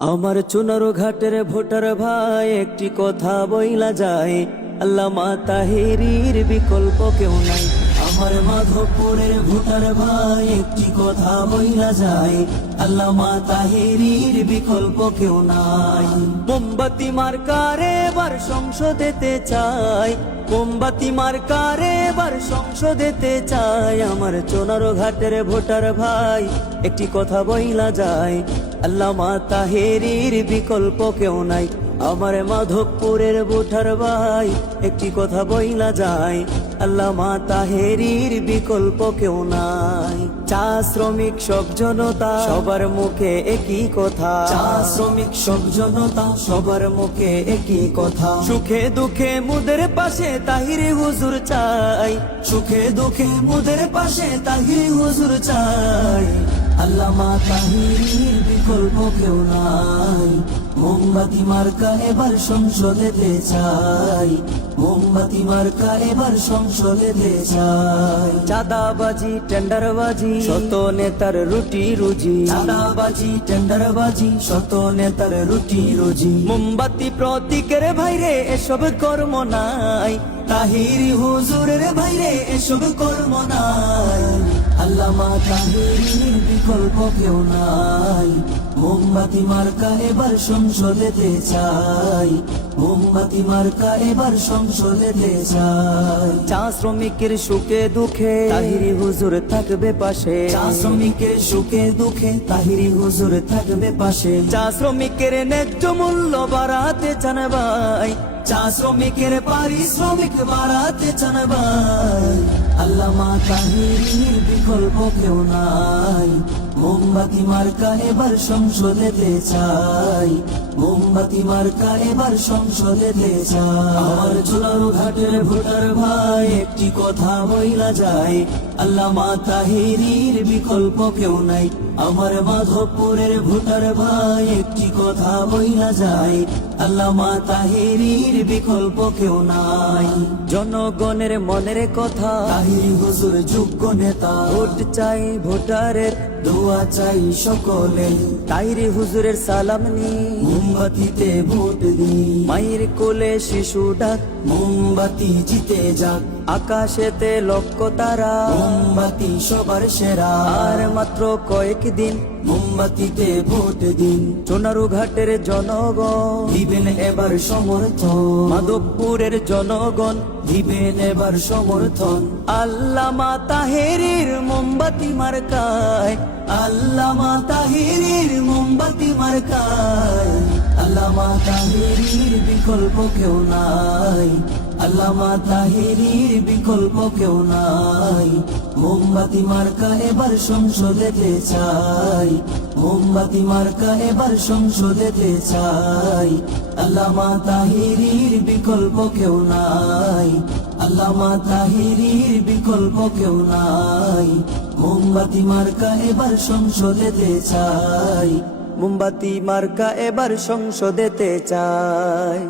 আমার চুনার ঘাটের ভোটার ভাই, একটি কথা বইলা যায়, আল্লাহ মা তাহেরির বিকল্প কেউ নাই। আমার মাধবপুরের ভোটার ভাই, একটি কথা বইলা যায় আল্লাহ মা তাহেরির বিকল্প কেউ নাই। মোমবাতি মার্কারে এবার সংসদেতে চাই, মোমবাতি মার্কারে এবার সংসদেতে চাই, আমার চোনারো ঘাটের ভোটার ভাই, একটি কথা বইলা যায় আল্লাহ মা তাহেরির বিকল্প কেউ নাই। আমার মাধবপুরের ভোটার ভাই, একটি কথা বইলা যায়, আল্লাহ মা তাহেরির বিকল্প কেউ নাই। চা শ্রমিক সব জনতা, সবার মুখে একই কথা। চা শ্রমিক সব জনতা, সবার মুখে একই কথা। সুখে দুঃখে মুদের পাশে তাহিরি হুজুর চাই। সুখে দুঃখে মুদের পাশে তাহিরি হুজুর চাই। আল্লাহ মা তাহিরির বিকল্প কেউ নাই। মোমবাতি মার্কা এবার সংসদেতে চাই। মোমবাতি মার্কা এবার সংসদেতে চাই। চাঁদাবাজি টেন্ডারবাজি শত নেতার রুটি রুজি। চাঁদাবাজি টেন্ডারবাজি শত নেতার রুটি রুজি। মোমবাতি প্রতীকের ভাইরে এসব কর্ম নাই। তাহিরি হুজুরের ভাইরে এসব কর্ম নাই। আল্লাহ মা তাহিরির বিকল্প কেউ নাই। মোমবাতি মার্কা এবার সংসদেতে চাই। মোমবাতি মার্কা এবার সংসদেতে চাই। চা শ্রমিকের সুখে দুঃখে তাহিরি হুজুর থাকবে পাশে। চা শ্রমিকের সুখে দুঃখে তাহিরি হুজুর থাকবে পাশে। চা শ্রমিকের ন্যায্য মূল্য বাড়াতে চান ভাই চা শ্রমিকের পারিশ্রমিক বাড়াতে চান ভাই আল্লাহ মা তাহিরির বিকল্প কেউ নাই। মোমবাতি মার্কা এবার সংসদেতে চাই। মোমবাতি মার্কা এবার সংসদেতে চাই। আমার চুলারু ঘাটের ভোটার ভাই একটি কথা বইলা যায়। আল্লাহ মা তাহিরির বিকল্প কেউ নাই। আমার মাধবপুরের ভোটার ভাই একটি কথা বইলা যায়। আল্লাহ মা তাহিরির বিকল্প কেউ নাই। জনগণের মনের কথা। তাহিরি হুজুর যোগ্য নেতা। ভোট চাই ভোটারের। দোয়া চাই সকলে। তাইরি হুজুরের সালাম নি। মোমবাতিতে ভোট দিন মায়ের কোলে শিশু ডাক মোমবাতি জিতে যাক। আকাশেতে লক্ষ তারা। মোমবাতি সবার সেরা। আর মাত্র কয়েক দিন। মোমবাতিতে ভোট দিন। সোনারু ঘাটের জনগণ। দিবেন এবার সমর্থন। মাধবপুরের জনগণ। দিবেন এবার সমর্থন। আল্লা আল্লামা তাহেরির মোমবাতি মার্কায়। আল্লামা তাহেরির মোমবাতি মার্কায়। আল্লামা তাহেরির বিকল্প কেউ নাই। আল্লামা তাহেরির বিকল্প কেউ নাই। মোমবাতি মার্কা এবার সংসদেতে চাই। মোমবাতি মার্কা এবার সংসদেতে চাই। আল্লামা তাহেরির বিকল্প কেউ নাই। আল্লামা তাহেরির বিকল্প কেউ নাই। মোমবাতি মার্কা এবার সংসদেতে চাই। মোমবাতি মার্কা এবার সংসদেতে চাই